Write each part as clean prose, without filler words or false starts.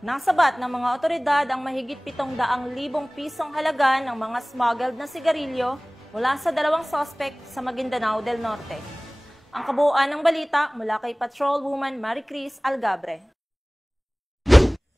Nasabat ng mga otoridad ang mahigit 700,000 pisong halaga ng mga smuggled na sigarilyo mula sa dalawang suspect sa Maguindanao del Norte. Ang kabuuan ng balita mula kay Patrolwoman Maricris Algabre.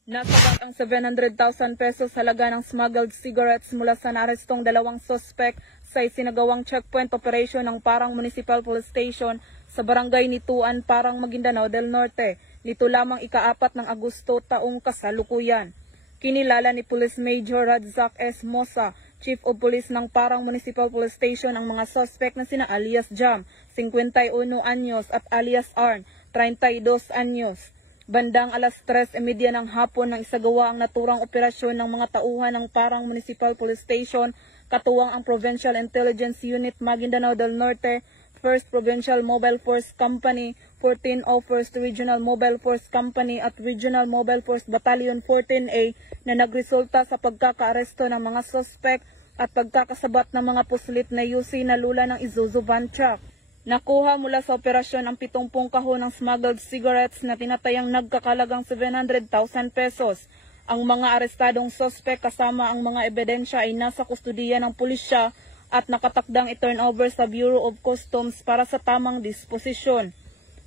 Nasabat ang 700,000 pesos halaga ng smuggled cigarettes mula sa naarestong dalawang suspect sa isinagawang checkpoint operation ng Parang Municipal Police Station sa barangay Nituan, Parang, Maguindanao del Norte. Nito lamang ika-4 ng Agosto taong kasalukuyan. Kinilala ni Police Major Radzak S. Mosa, Chief of Police ng Parang Municipal Police Station, ang mga suspect na sina alias Jam, 51 anyos at alias Arn, 32 anyos. Bandang alas 3:30 ng hapon nang isagawa ang naturang operasyon ng mga tauhan ng Parang Municipal Police Station, katuwang ang Provincial Intelligence Unit Maguindanao del Norte, 1st Provincial Mobile Force Company, 1401st Regional Mobile Force Company at Regional Mobile Force Battalion 14A na nagresulta sa pagkakaaresto ng mga suspect at pagkakasabat ng mga puslit na UC na lula ng Isuzu van truck. Nakuha mula sa operasyon ang 70 kahon ng smuggled cigarettes na tinatayang nagkakalagang 700,000 pesos. Ang mga arestadong suspect kasama ang mga ebidensya ay nasa kustudiya ng pulisya at nakatakdang i-turnover sa Bureau of Customs para sa tamang disposisyon.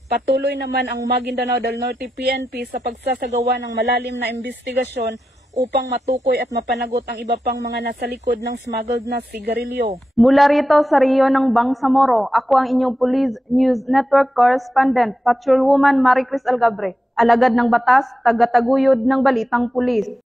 Patuloy naman ang Maguindanao del Norte PNP sa pagsasagawa ng malalim na investigasyon upang matukoy at mapanagot ang iba pang mga nasa likod ng smuggled na sigarilyo. Mula rito sa Rio ng Bangsamoro, ako ang inyong Police News Network Correspondent, Patrolwoman Maricris Algabre, alagad ng batas, tagataguyod ng balitang pulis.